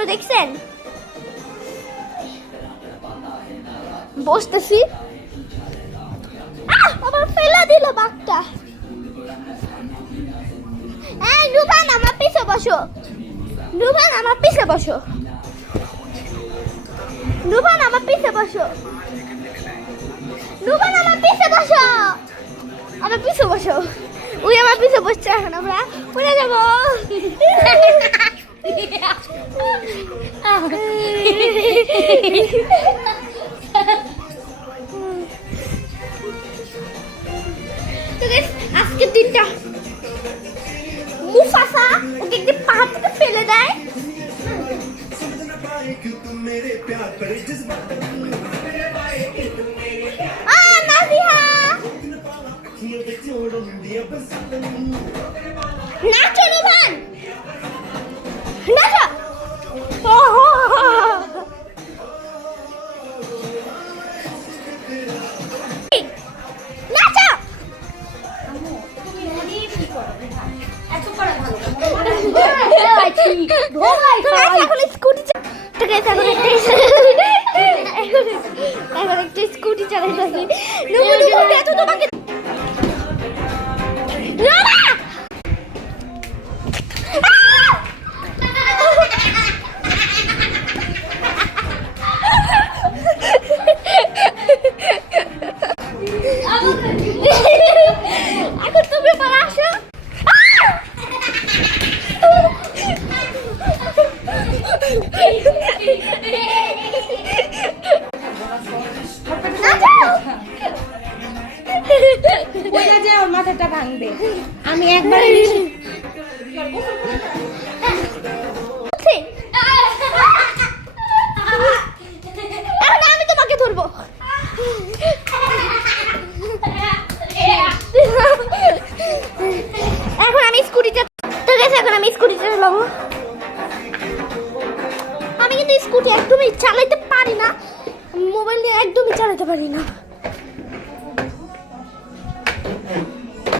কখনো দেখছেন? বসতেছি, আবার ফেলা দিল বাঘটা। এই নুবান আমার পিছে বসো, নুবান আমার পিছে বসো, নুবান আমার পিছে বসো, নুবান আমার পিছে বসো, আমার পিছে বসো। ওই আমার পিছে বসছে, এখন আমরা উড়ে যাবো। আজকের দিনটা মুফাসা ওকে একটি পাহাড় থেকে ফেলে দেয়। নাচো নুবান, নাচো। স্কুটি চালাইতেছি। এখন তুমি এবার আসো। মাথাটা ভাঙবে। আমি একবার আমি তোমাকে ধরবো। এখন আমি স্কুটি এখন আমি স্কুটি চালাবো। আমি কিন্তু স্কুটি একদমই চালাইতে পারি না, মোবাইল নিয়ে একদমই চালাতে পারি না।